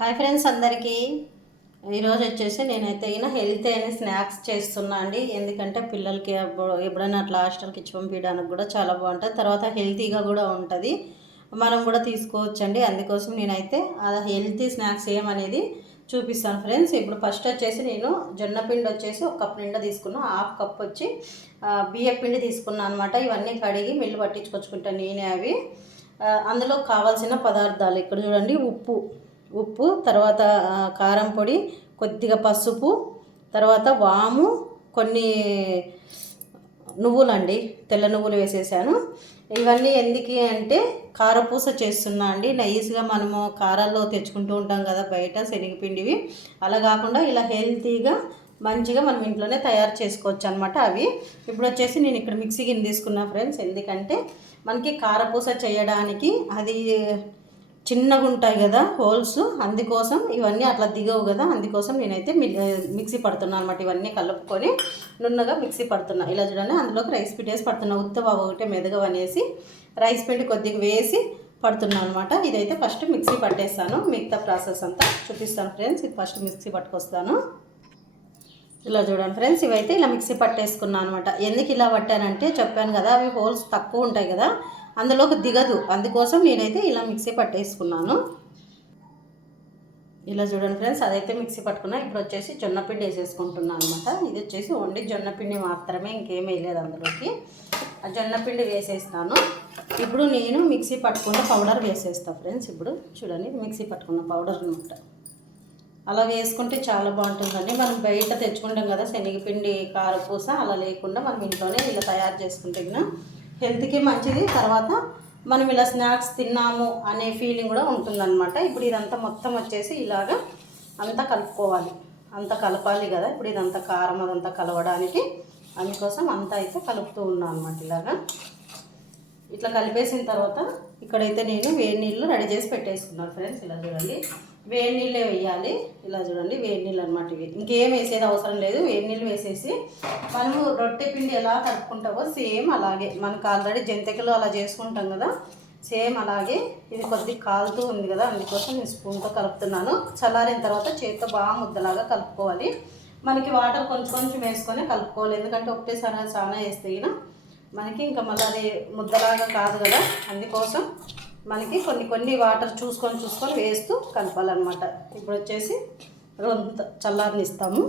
Hi friends అందరికీ. ఈరోజు వచ్చేసి నేనైతే అయినా హెల్తీ అయిన స్నాక్స్ చేస్తున్నా అండి. ఎందుకంటే పిల్లలకి ఎప్పుడైనా అట్లా హాస్టల్కి ఇచ్చి పంపించడానికి కూడా చాలా బాగుంటుంది. తర్వాత హెల్తీగా కూడా ఉంటుంది. మనం కూడా తీసుకోవచ్చండి. అందుకోసం నేనైతే ఆ హెల్తీ స్నాక్స్ ఏమనేది చూపిస్తాను ఫ్రెండ్స్. ఇప్పుడు ఫస్ట్ వచ్చేసి నేను జొన్న పిండి వచ్చేసి ఒక కప్ నిండా తీసుకున్నా. హాఫ్ కప్ వచ్చి ఆ, బియ్య పిండి తీసుకున్నాను అనమాట ఇవన్నీ కడిగి మిల్లు పట్టించుకొచ్చుకుంటాను నేనే అవి. అందులో కావాల్సిన పదార్థాలు ఇక్కడ చూడండి. ఉప్పు. ఉప్పు తర్వాత కారం పొడి కొద్దిగా పసుపు తర్వాత వాము కొన్ని నువ్వులండి తెల్ల నువ్వులు వేసేసాను. ఇవన్నీ ఎందుకు అంటే కారపూస చేస్తున్నా అండి. నైస్గా మనము కారాల్లో తెచ్చుకుంటూ ఉంటాం కదా బయట శనగపిండివి. అలా కాకుండా ఇలా హెల్తీగా మంచిగా మనం ఇంట్లోనే తయారు చేసుకోవచ్చు అనమాట అవి. ఇప్పుడు వచ్చేసి నేను ఇక్కడ మిక్సీ గిన్నె తీసుకున్నా ఫ్రెండ్స్. ఎందుకంటే మనకి కారపూస చేయడానికి అది చిన్నగా ఉంటాయి కదా హోల్స్ అందుకోసం ఇవన్నీ అట్లా దిగవు కదా అందుకోసం నేనైతే మిక్సీ పడుతున్నాను అనమాట ఇవన్నీ కలుపుకొని నున్నగా మిక్సీ పడుతున్నా. ఇలా చూడండి అందులోకి రైస్ పిండి వేసి పడుతున్నా. ఉత్తవ ఒకటే మెదగవు అనేసి రైస్ పిండి కొద్దిగా వేసి పడుతున్నాను అనమాట ఇదైతే ఫస్ట్ మిక్సీ పట్టేస్తాను. మిగతా ప్రాసెస్ అంతా చూపిస్తాను ఫ్రెండ్స్. ఇది ఫస్ట్ మిక్సీ పట్టుకొస్తాను. ఇలా చూడండి ఫ్రెండ్స్ ఇవైతే ఇలా మిక్సీ పట్టేసుకున్నాను అనమాట ఎందుకు ఇలా పట్టానంటే చెప్పాను కదా అవి హోల్స్ తక్కువ ఉంటాయి కదా అందులోకి దిగదు. అందుకోసం నేనైతే ఇలా మిక్సీ పట్టేసుకున్నాను. ఇలా చూడండి ఫ్రెండ్స్ అదైతే మిక్సీ పట్టుకున్నా ఇప్పుడు వచ్చేసి జొన్నపిండి వేసేసుకుంటున్నాను అనమాట ఇది వచ్చేసి ఓన్లీ జొన్నపిండి మాత్రమే ఇంకేం వేయలేదు అందులోకి. ఆ జొన్నపిండి వేసేస్తాను. ఇప్పుడు నేను మిక్సీ పట్టుకున్న పౌడర్ వేసేస్తాను ఫ్రెండ్స్ ఇప్పుడు చూడండి మిక్సీ పట్టుకున్న పౌడర్ అనమాట అలా వేసుకుంటే చాలా బాగుంటుందండి. మనం బయట తెచ్చుకుంటాం కదా శనగపిండి కారపూస అలా లేకుండా మనం ఇంట్లోనే ఇలా తయారు చేసుకుంటే హెల్త్కి మంచిది. తర్వాత మనం ఇలా స్నాక్స్ తిన్నాము అనే ఫీలింగ్ కూడా ఉంటుందన్నమాట. ఇప్పుడు ఇదంతా మొత్తం వచ్చేసి ఇలాగా అంతా కలుపుకోవాలి. అంతా కలపాలి కదా ఇప్పుడు ఇదంతా కారం అదంతా కలవడానికి. అందుకోసం అంతా అయితే కలుపుతూ ఉన్నాను అనమాట ఇలాగా. ఇట్లా కలిపేసిన తర్వాత ఇక్కడైతే నేను వేడి నీళ్ళు రెడీ చేసి పెట్టేసుకున్నాను ఫ్రెండ్స్. ఇలా చూడండి. వేడి నీళ్ళే వేయాలి. ఇలా చూడండి వేడి నీళ్ళు అనమాట ఇవి. ఇంకేం వేసేది అవసరం లేదు వేడి నీళ్ళు వేసేసి మనము రొట్టె పిండి ఎలా కలుపుకుంటామో సేమ్ అలాగే. మనకు ఆల్రెడీ జంతికలు అలా చేసుకుంటాం కదా సేమ్ అలాగే ఇది కొద్దిగా కాలుతూ ఉంది కదా అందుకోసం నేను స్పూన్తో కలుపుతున్నాను. చల్లారిన తర్వాత చేతితో బాగా ముద్దలాగా కలుపుకోవాలి. మనకి వాటర్ కొంచెం కొంచెం వేసుకొని కలుపుకోవాలి. ఎందుకంటే ఒకటేసారి చాలా వేస్తే మనకి ఇంకా మళ్ళీ అది ముద్దలాగా కాదు కదా అందుకోసం మనకి కొన్ని కొన్ని వాటర్ చూసుకొని చూసుకొని వేస్తూ కలపాలన్నమాట. ఇప్పుడు వచ్చేసి రొంత చల్లారనిస్తాము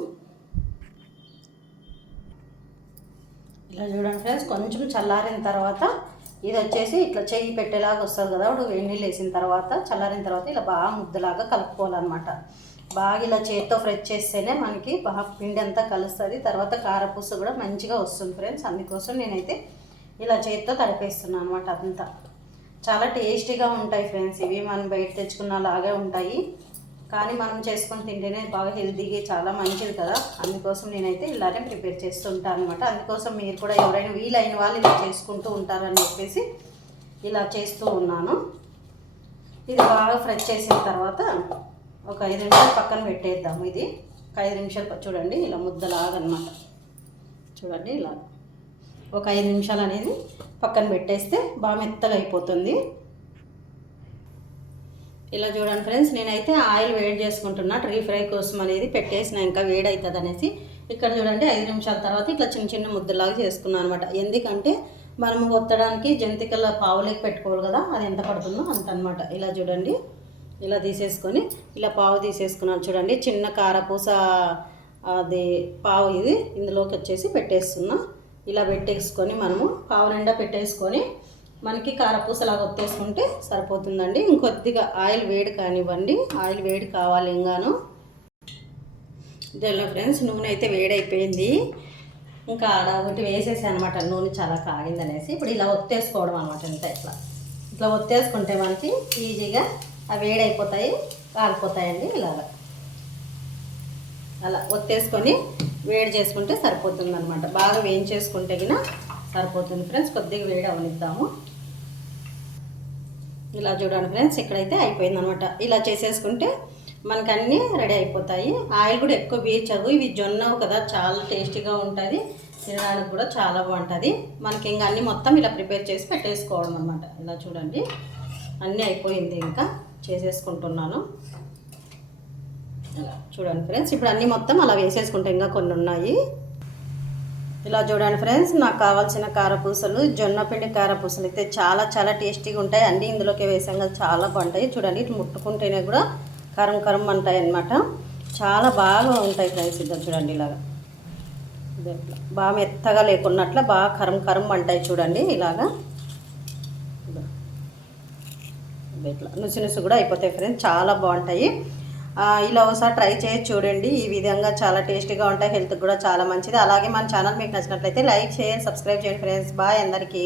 ఇలా చూడండి ఫ్రెండ్స్ కొంచెం చల్లారిన తర్వాత ఇది వచ్చేసి ఇట్లా చెయ్యి పెట్టేలాగా వస్తుంది కదా ఇప్పుడు వేడి నీళ్ళు వేసిన తర్వాత చల్లారిన తర్వాత ఇలా బాగా ముద్దలాగా కలుపుకోవాలన్నమాట. బాగా ఇలా చేతితో ఫ్రెష్ చేస్తేనే మనకి బాగా పిండి అంతా కలుస్తుంది. తర్వాత కారపూస కూడా మంచిగా వస్తుంది ఫ్రెండ్స్. అందుకోసం నేనైతే ఇలా చేతితో తడిపేస్తున్నాను అనమాట అంతా చాలా టేస్టీగా ఉంటాయి ఫ్రెండ్స్. ఇవి మనం బయట తెచ్చుకున్న లాగే ఉంటాయి. కానీ మనం చేసుకొని తింటేనే బాగా హెల్తీగా చాలా మంచిది కదా. అందుకోసం నేనైతే ఇలానే ప్రిపేర్ చేస్తుంటాను అనమాట అందుకోసం మీరు కూడా ఎవరైనా వీలైన వాళ్ళు ఇలా చేసుకుంటూ ఉంటారని చెప్పేసి ఇలా చేస్తూ ఉన్నాను. ఇది బాగా ఫ్రై చేసిన తర్వాత ఒక ఐదు నిమిషాలు పక్కన పెట్టేద్దాము ఇది. ఒక ఐదు నిమిషాలు చూడండి ఇలా ముద్దలాగనమాట. చూడండి ఇలా ఒక ఐదు నిమిషాలు అనేది పక్కన పెట్టేస్తే బాగా మెత్తగా అయిపోతుంది. ఇలా చూడండి ఫ్రెండ్స్ నేనైతే ఆయిల్ వేడి చేసుకుంటున్నా. ట్రీ ఫ్రై కోసం అనేది పెట్టేసిన ఇంకా వేడి అవుతుంది అనేసి. ఇక్కడ చూడండి ఐదు నిమిషాల తర్వాత ఇట్లా చిన్న చిన్న ముద్దలాగా చేసుకున్నాను అనమాట ఎందుకంటే మనము ఒత్తడానికి జంతికల పావులేకి పెట్టుకోవాలి కదా అది ఎంత పడుతుందో అంత అనమాట ఇలా చూడండి ఇలా తీసేసుకొని ఇలా పావు తీసేసుకున్నాను చూడండి. చిన్న కారపూస అది పావు ఇది ఇందులోకి వచ్చేసి పెట్టేస్తున్నా. ఇలా పెట్టేసుకొని మనము పావు నిండా పెట్టేసుకొని మనకి కారపూసలాగా ఒత్తేసుకుంటే సరిపోతుందండి. ఇంకొద్దిగా ఆయిల్ వేడి కానివ్వండి. ఆయిల్ వేడి కావాలి ఇంగాను. ఇదేలో ఫ్రెండ్స్ నూనె అయితే వేడైపోయింది. ఇంకా ఆడ ఒకటి వేసేసాను అనమాట నూనె చాలా కాగింది అనేసి ఇప్పుడు ఇలా ఒత్తేసుకోవడం అనమాట ఇంత ఇట్లా. ఇట్లా ఒత్తేసుకుంటే మనకి ఈజీగా అవి వేడైపోతాయి కాలిపోతాయండి ఇలాగా. అలా ఒత్తేసుకొని వేడి చేసుకుంటే సరిపోతుంది అనమాట బాగా వేయించేసుకుంటే గిన సరిపోతుంది ఫ్రెండ్స్. కొద్దిగా వేడి అవనిద్దాము. ఇలా చూడండి ఫ్రెండ్స్ ఇక్కడైతే అయిపోయింది అనమాట ఇలా చేసేసుకుంటే మనకు అన్నీ రెడీ అయిపోతాయి. ఆయిల్ కూడా ఎక్కువ పీల్చదు ఇవి జొన్నవు కదా చాలా టేస్టీగా ఉంటుంది. తినడానికి కూడా చాలా బాగుంటుంది. మనకి ఇంకా అన్నీ మొత్తం ఇలా ప్రిపేర్ చేసి పెట్టేసుకోవడం అనమాట ఇలా చూడండి. అన్నీ అయిపోయింది ఇంకా. చేసేసుకుంటున్నాను. చూడండి ఫ్రెండ్స్. ఇప్పుడు అన్నీ మొత్తం అలా వేసేసుకుంటే ఇంకా కొన్ని ఉన్నాయి. ఇలా చూడండి ఫ్రెండ్స్ నాకు కావాల్సిన కారపూసలు జొన్నపిండి కారపూసలు అయితే చాలా చాలా టేస్టీగా ఉంటాయి. అన్నీ ఇందులోకి వేసాం కదా చాలా బాగుంటాయి. చూడండి ఇటు ముట్టుకుంటేనే కూడా కరం కరం అంటాయి అన్నమాట. చాలా బాగా ఉంటాయి ఫ్రెండ్స్ ఇద్దరు చూడండి ఇలాగా. బాగా మెత్తగా లేకున్నట్ల బాగా కరం కరం అంటాయి చూడండి ఇలాగా. ఇట్లా. నుసి నుసి కూడా అయిపోతాయి ఫ్రెండ్స్. చాలా బాగుంటాయి. ఇలా ఒకసారి ట్రై చేసి చూడండి. ఈ విధంగా చాలా టేస్టీగా ఉంటాయి హెల్త్కి కూడా చాలా మంచిది. అలాగే మన ఛానల్ మీకు నచ్చినట్లయితే లైక్ షేర్ సబ్స్క్రైబ్ చేయండి ఫ్రెండ్స్. బాయ్ అందరికీ.